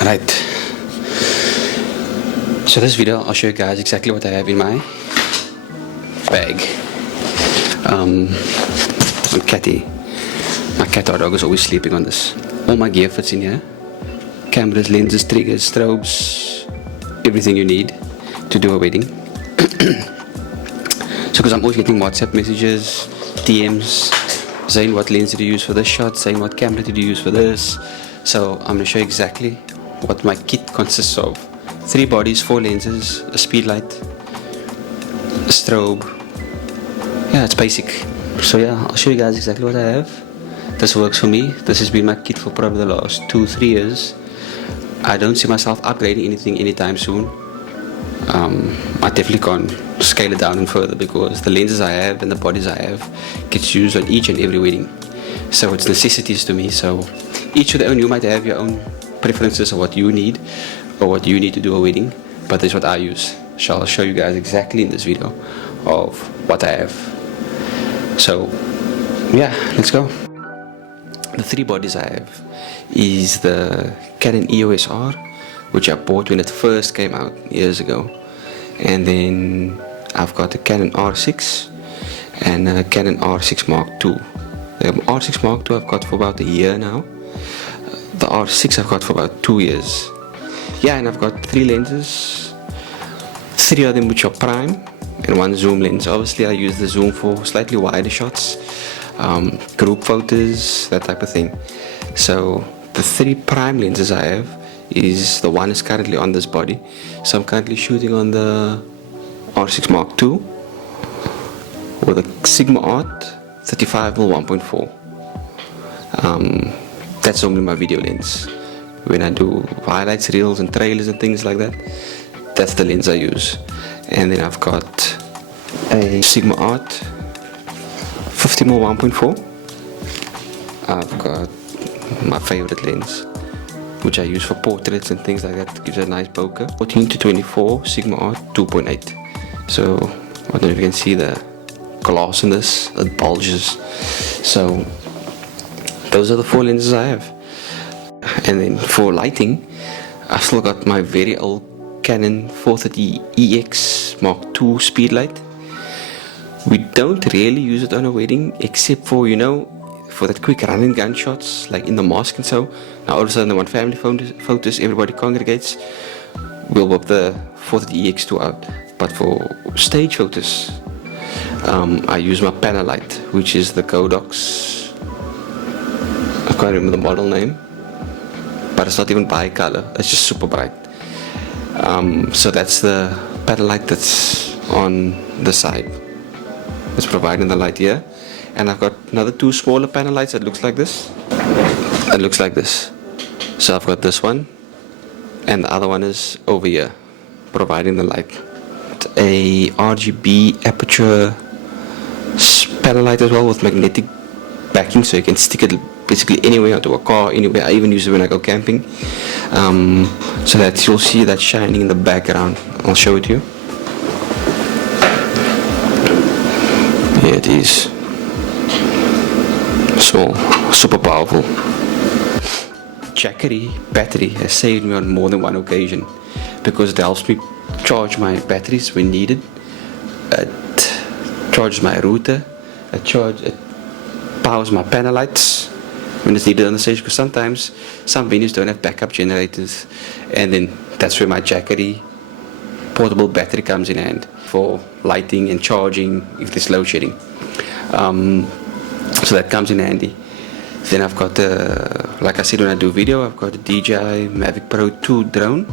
Alright, so this video I'll show you guys exactly what I have in my bag. My catty, my cat or dog is always sleeping on this. All my gear fits in here: cameras, lenses, triggers, strobes, everything you need to do a wedding. So because I'm always getting WhatsApp messages, DMs, saying what lens did you use for this shot, saying what camera did you use for this. So I'm going to show you exactly what my kit consists of. 3 bodies, 4 lenses, a speed light, a strobe. Yeah, it's basic. So yeah, I'll show you guys exactly what I have. This works for me. This has been my kit for probably the last 2-3 years. I don't see myself upgrading anything anytime soon. I definitely can't scale it down and further because the lenses I have and the bodies I have gets used on each and every wedding. So it's necessities to me. So each of their own. You might have your own preferences of what you need or what you need to do a wedding, but this is what I use. So I'll show you guys exactly in this video of what I have. So yeah, let's go. The 3 bodies I have is the Canon EOS R, which I bought when it first came out years ago, and then I've got the Canon R6 and a Canon R6 Mark II. The R6 Mark II I've got for about a year now. The R6 I've got for about 2 years. Yeah, and I've got 3 lenses, 3 of them which are prime and 1 zoom lens. Obviously I use the zoom for slightly wider shots, group photos, that type of thing. So the 3 prime lenses I have is, the one is currently on this body. So I'm currently shooting on the R6 Mark II with a Sigma Art 35mm 1.4. That's normally my video lens. When I do highlights, reels and trailers and things like that, that's the lens I use. And then I've got a Sigma Art 50mm 1.4. I've got my favorite lens, which I use for portraits and things like that. It gives a nice bokeh. 14-24 Sigma Art 2.8. So I don't know if you can see the glass in this, it bulges. So those are the 4 lenses I have. And then for lighting, I've still got my very old Canon 430EX Mark II speed light. We don't really use it on a wedding except for, you know, for that quick run and gun shots, like in the mosque and so. Now all of a sudden when family photos, everybody congregates, we'll whip the 430EX2 out. But for stage photos, I use my panel light, which is the Godox, I can't remember the model name, but it's not even bi-color, it's just super bright. So that's the panel light that's on the side. It's providing the light here. And I've got another 2 smaller panel lights that looks like this. It looks like this. So I've got this one, and the other one is over here, providing the light. A RGB aperture panel light as well with magnetic backing, so you can stick it basically anywhere, onto a car, anywhere. I even use it when I go camping, so that you'll see that shining in the background. I'll show it to you. Here it is. So super powerful. Jackery battery has saved me on more than one occasion because it helps me charge my batteries when needed. It charges my router. It powers my panel lights when it's needed on the stage, because sometimes some venues don't have backup generators, and then that's where my Jackery portable battery comes in hand for lighting and charging if there's load shedding. So that comes in handy. Then I've got like I said when I do video, I've got the DJI Mavic Pro 2 drone.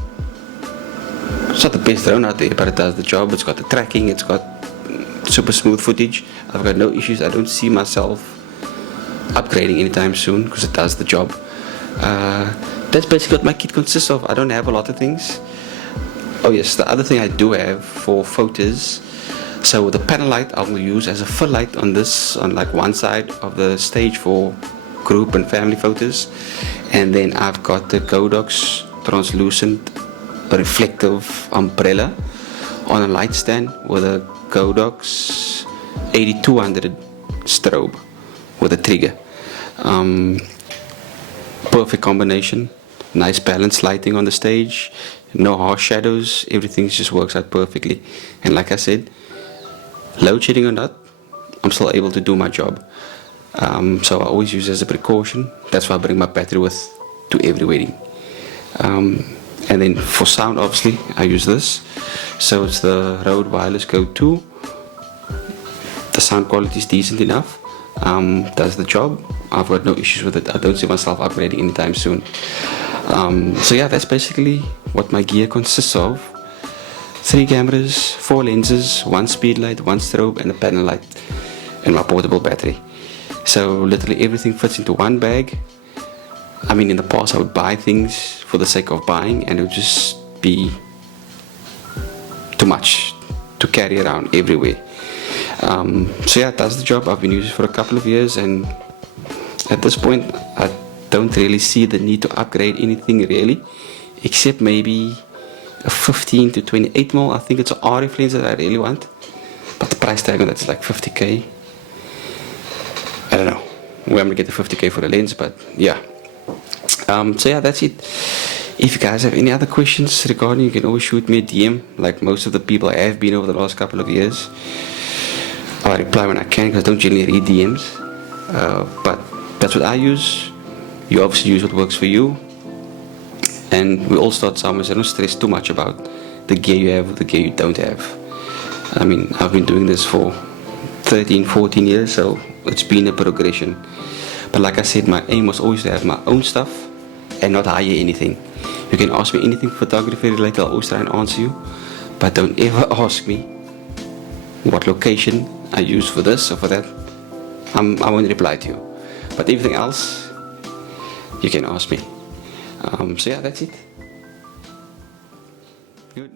It's not the best drone out there, but it does the job. It's got the tracking, it's got super smooth footage. I've got no issues. I don't see myself upgrading anytime soon because it does the job. That's basically what my kit consists of. I don't have a lot of things. Oh yes, the other thing I do have for photos, so the panel light I will use as a fill light on this, on like one side of the stage for group and family photos. And then I've got the Godox translucent reflective umbrella on a light stand with a Godox 8200 strobe with a trigger. Perfect combination. nice balanced lighting on the stage, no harsh shadows, everything just works out perfectly. And like I said, load shedding or not, I'm still able to do my job. So I always use it as a precaution. That's why I bring my battery with to every wedding. And then for sound, obviously, I use this. So it's the Rode Wireless Go 2. The sound quality is decent enough. Does the job. I've got no issues with it. I don't see myself upgrading anytime soon. So yeah, that's basically what my gear consists of. 3 cameras, 4 lenses, 1 speed light, 1 strobe, and a panel light, and my portable battery. So literally everything fits into one bag. I mean, in the past I would buy things for the sake of buying, and it would just be too much to carry around everywhere. So yeah, that's the job. I've been using it for a couple of years, and at this point I don't really see the need to upgrade anything really, except maybe a 15 to 28 mm. I think it's an RF lens that I really want, but the price tag on that's like 50k. I don't know where I'm gonna get the 50k for the lens, but yeah. So yeah, that's it. If you guys have any other questions regarding, you can always shoot me a DM, like most of the people I have been over the last couple of years. I'll reply when I can, because I don't generally read DMs. But that's what I use. You obviously use what works for you. And we all start somewhere, so don't stress too much about the gear you have or the gear you don't have. I mean, I've been doing this for 13, 14 years, so it's been a progression. But like I said, my aim was always to have my own stuff and not hire anything. You can ask me anything photography related, I'll always try and answer you. But don't ever ask me what location I use for this or for that. I won't reply to you. But everything else, you can ask me. So yeah, that's it. Good.